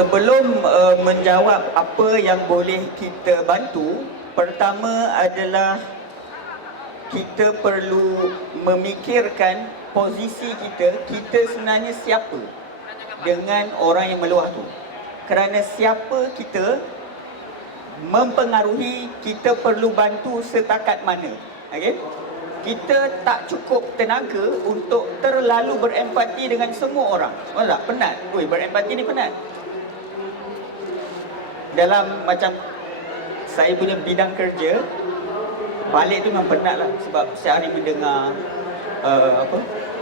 Sebelum menjawab apa yang boleh kita bantu, pertama adalah kita perlu memikirkan posisi kita sebenarnya siapa dengan orang yang meluah tu. Kerana siapa kita mempengaruhi kita perlu bantu setakat mana. Okay? Kita tak cukup tenaga untuk terlalu berempati dengan semua orang. Oh tak? Penat. Berempati ni penat. Dalam macam saya punya bidang kerja, balik tu memang penat lah. Sebab sehari mendengar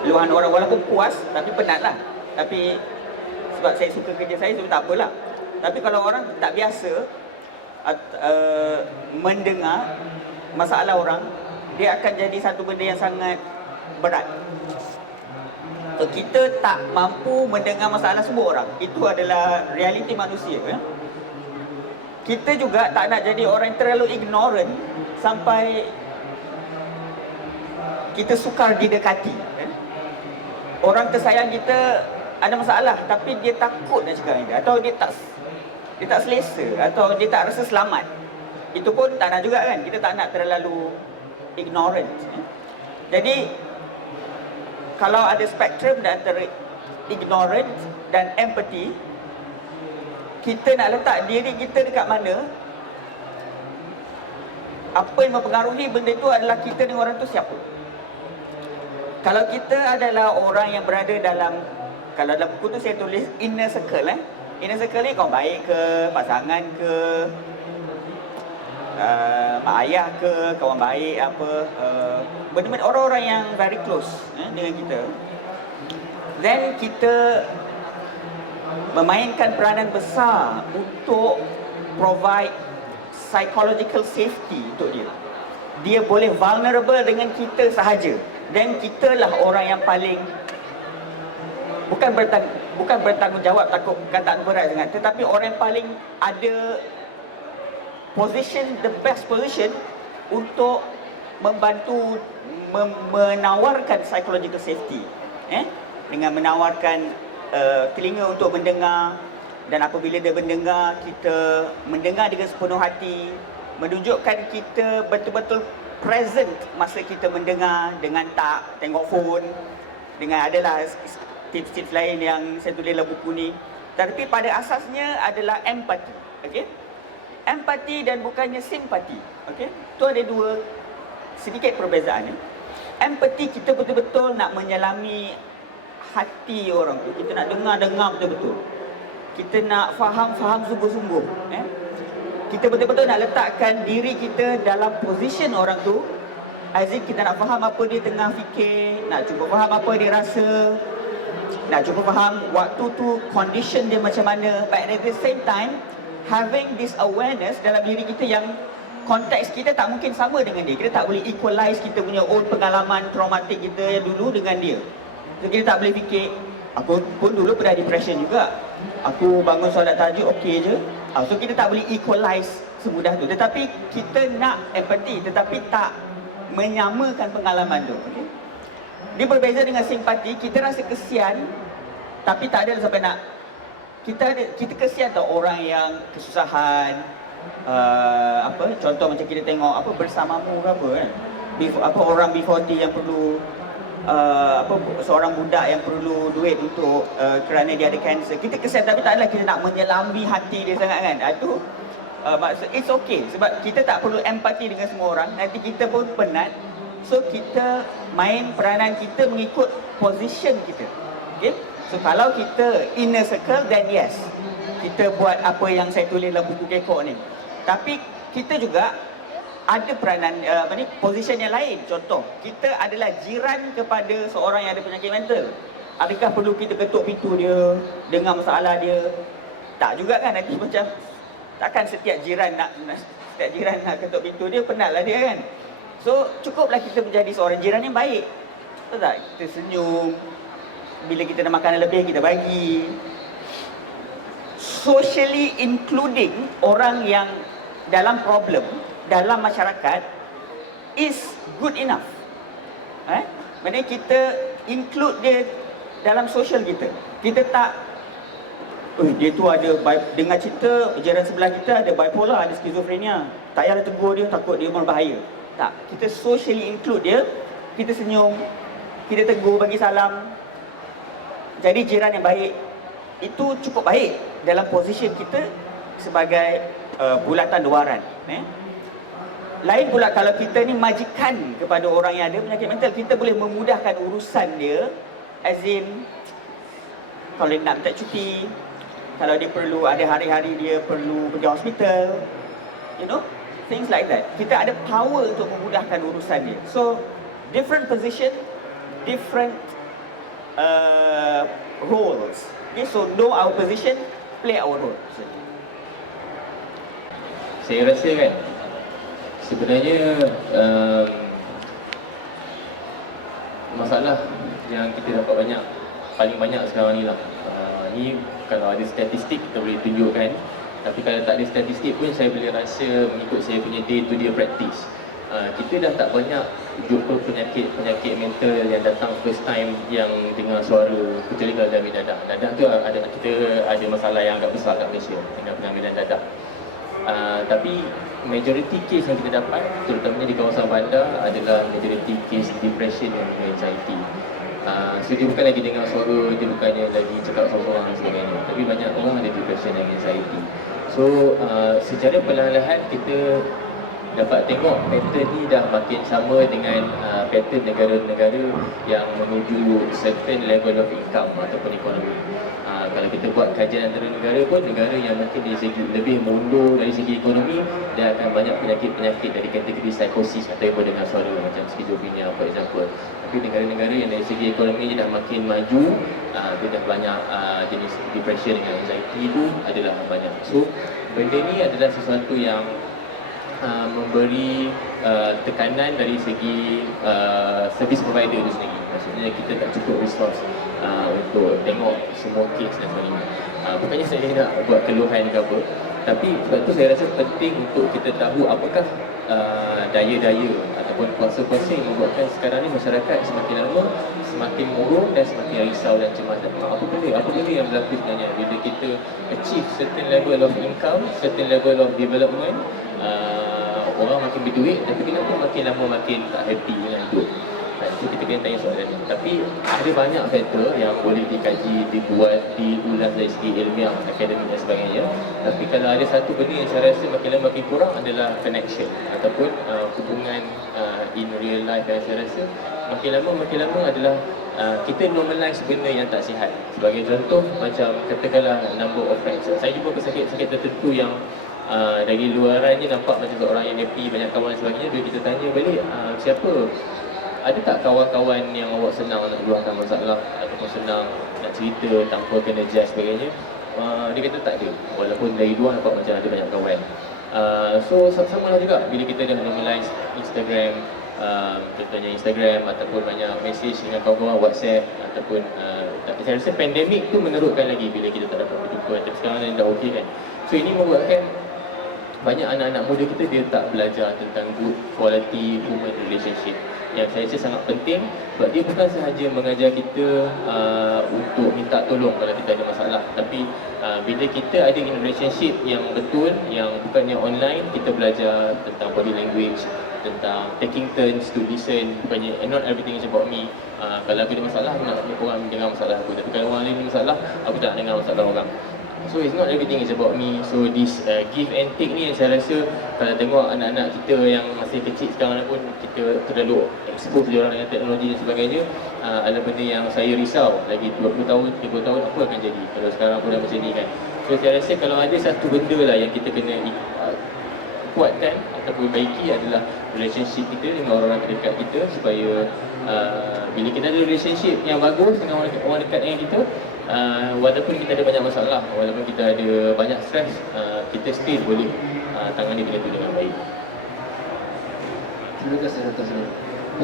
luahan orang, walaupun puas tapi penat lah. Tapi sebab saya suka kerja saya, so tak apalah. Tapi kalau orang tak biasa mendengar masalah orang, dia akan jadi satu benda yang sangat berat. So, kita tak mampu mendengar masalah semua orang. Itu adalah realiti manusia. Kita juga tak nak jadi orang yang terlalu ignorant sampai kita sukar didekati. Orang tersayang kita ada masalah tapi dia takut nak cakap dengan dia, atau dia tak selesa, atau dia tak rasa selamat. Itu pun tak nak juga kan. Kita tak nak terlalu ignorant. Jadi kalau ada spektrum antara ignorant dan empathy, kita nak letak diri kita dekat mana, apa yang mempengaruhi benda itu adalah kita dengan orang tu siapa. Kalau kita adalah orang yang berada dalam, kalau dalam buku tu saya tulis inner circle. Inner circle ni kawan baik ke, pasangan ke, mak ayah ke, kawan baik apa, benda-benda orang-orang yang very close dengan kita. Then kita memainkan peranan besar untuk provide psychological safety untuk dia. Dia boleh vulnerable dengan kita sahaja, dan kitalah orang yang paling bukan bertanggungjawab, takut kataan berat sangat, tetapi orang yang paling ada the best position untuk membantu menawarkan psychological safety, dengan menawarkan telinga untuk mendengar, dan apabila dia mendengar, kita mendengar dengan sepenuh hati, menunjukkan kita betul-betul present masa kita mendengar, dengan tak tengok phone, dengan adalah tips-tips lain yang saya tulis dalam buku ni. Tapi pada asasnya adalah empati. Okey? Empati dan bukannya simpati. Okey? Tu ada dua sedikit perbezaan. Empati, kita betul-betul nak menyelami hati orang tu. Kita nak dengar betul-betul. Kita nak faham sungguh-sungguh. Kita betul-betul nak letakkan diri kita dalam position orang tu, as in kita nak faham apa dia tengah fikir, nak cuba faham apa dia rasa, nak cuba faham waktu tu condition dia macam mana. But at the same time, having this awareness dalam diri kita yang konteks kita tak mungkin sama dengan dia. Kita tak boleh equalize kita punya own pengalaman traumatik kita yang dulu dengan dia. So kita tak boleh fikir, aku pun dulu pernah depression juga, aku bangun solat tahajud okey je. So kita tak boleh equalize semudah tu. Tetapi kita nak empathy, tetapi tak menyamakan pengalaman tu. Okay? Dia berbeza dengan simpati. Kita rasa kesian, tapi tak ada sampai nak, kita kesian tau orang yang kesusahan. Contoh macam kita tengok Bersamamu ke apa kan, orang B40 yang perlu seorang budak yang perlu duit untuk kerana dia ada kanser. Kita kesian, tapi tak adalah kita nak menyelami hati dia sangat kan. Itu maksud it's okay, sebab kita tak perlu empati dengan semua orang. Nanti kita pun penat. So kita main peranan kita mengikut position kita. Okay? So kalau kita inner circle, then yes, kita buat apa yang saya tulis dalam buku Kekok ni. Tapi kita juga ada peranan position yang lain. Contoh, kita adalah jiran kepada seorang yang ada penyakit mental. Adakah perlu kita ketuk pintu dia, dengar masalah dia? Tak juga kan. Nanti macam takkan setiap jiran nak ketuk pintu dia, penatlah dia kan. So cukuplah kita menjadi seorang jiran yang baik. Betul tak? Kita senyum, bila kita ada makanan lebih kita bagi. Socially including orang yang dalam problem dalam masyarakat is good enough. Maksudnya kita include dia dalam sosial kita. Kita tak dia tu ada, dengar cerita jiran sebelah kita ada bipolar, ada skizofrenia. Tak payahlah tegur dia, takut dia berbahaya. Tak, kita socially include dia, kita senyum, kita tegur, bagi salam. Jadi jiran yang baik itu cukup baik dalam posisi kita sebagai bulatan luaran. Lain pula kalau kita ni majikan kepada orang yang ada penyakit mental, kita boleh memudahkan urusan dia, as in kalau dia nak minta cuti, kalau dia perlu, ada hari-hari dia perlu pergi hospital, you know, things like that. Kita ada power untuk memudahkan urusan dia. So different position, different roles. Okay, so know our position, play our role. Saya rasa kan sebenarnya masalah yang kita dapat paling banyak sekarang ni lah. Ni kalau ada statistik kita boleh tunjukkan, tapi kalau tak ada statistik pun saya boleh rasa mengikut saya punya day to day practice, kita dah tak banyak jumpa penyakit mental yang datang first time yang dengar suara, kecuali kalau dah ambil dadah. Dadah tu kita ada masalah yang agak besar kat Malaysia dengan pengambilan dadah. Tapi majority case yang kita dapat, terutamanya di kawasan bandar, adalah majority case depression dan anxiety. So dia bukan lagi dengar suara, dia bukannya lagi cakap sorang-sorang dan sebagainya, tapi banyak orang ada depression dan anxiety. So secara perlahan-lahan kita dapat tengok pattern ni dah makin sama dengan pattern negara-negara yang menuju certain level of income ataupun ekonomi. Kalau kita buat kajian antara negara pun, negara yang mungkin dari segi lebih mundur dari segi ekonomi, dia akan banyak penyakit-penyakit dari kategori psikosis atau yang dengan suara macam skizofrenia for example. Tapi negara-negara yang dari segi ekonomi dia dah makin maju, dia dah banyak jenis depression dengan anxiety itu adalah banyak. So benda ni adalah sesuatu yang memberi tekanan dari segi service provider itu sendiri. Maksudnya kita tak cukup resource untuk tengok semua kes dan sebagainya. Bukannya saya nak buat keluhan ke apa, tapi sebab tu saya rasa penting untuk kita tahu apakah daya-daya ataupun kuasa-kuasa yang membuatkan sekarang ni masyarakat semakin lama semakin murung dan semakin risau dan cemas. Dan apa benda yang berlaku sebenarnya bila kita achieve certain level of income, certain level of development, orang makin berduit, tapi kenapa makin lama makin tak happy dengan hidup? Itu kita kena tanya soalan ni. Tapi ada banyak faktor yang boleh dikaji, diulas dari segi ilmiah, akademik dan sebagainya. Tapi kalau ada satu benda yang saya rasa makin lama makin kurang adalah connection ataupun hubungan in real life, yang saya rasa makin lama adalah kita normalize benda yang tak sihat. Sebagai contoh, macam katakanlah number of friends. Saya jumpa pesakit-pesakit tertentu yang dari luarannya nampak macam orang yang happy, banyak kawan dan sebagainya. Bila kita tanya balik, siapa? Ada tak kawan-kawan yang awak senang nak luahkan masalah ataupun senang nak cerita tanpa kena judge sebagainya? Dia kata tak ada, walaupun dari luar nampak macam ada banyak kawan. So sama lah juga bila kita dah normalize Instagram, contohnya Instagram ataupun banyak message dengan kawan-kawan WhatsApp ataupun saya rasa pandemik tu menerukkan lagi bila kita tak dapat berjumpa. Tapi sekarang dah okey kan. So ini membuatkan banyak anak-anak muda kita dia tak belajar tentang good quality human relationship, yang saya rasa sangat penting. Sebab dia bukan sahaja mengajar kita untuk minta tolong kalau kita ada masalah, tapi bila kita ada in relationship yang betul, yang bukannya online, kita belajar tentang body language, tentang taking turns to listen. Bukannya not everything is about me. Kalau aku ada masalah, aku nak orang dengar masalah aku, tapi kalau orang lain ada masalah, aku tak nak dengar masalah orang. So it's not everything is about me. So this give and take ni yang saya rasa kalau tengok anak-anak kita yang masih kecil sekarang pun, kita terlalu expose dia orang dengan teknologi dan sebagainya, adalah benda yang saya risau. Lagi 20 tahun, 30 tahun apa akan jadi kalau sekarang pun dah macam ni kan. So saya rasa kalau ada satu benda lah yang kita kena kuatkan ataupun baiki adalah relationship kita dengan orang-orang terdekat kita, supaya bila kita ada relationship yang bagus dengan orang dekat dengan kita, walaupun kita ada banyak masalah, walaupun kita ada banyak stres, kita still boleh tangani benda itu dengan baik. Terima kasih atas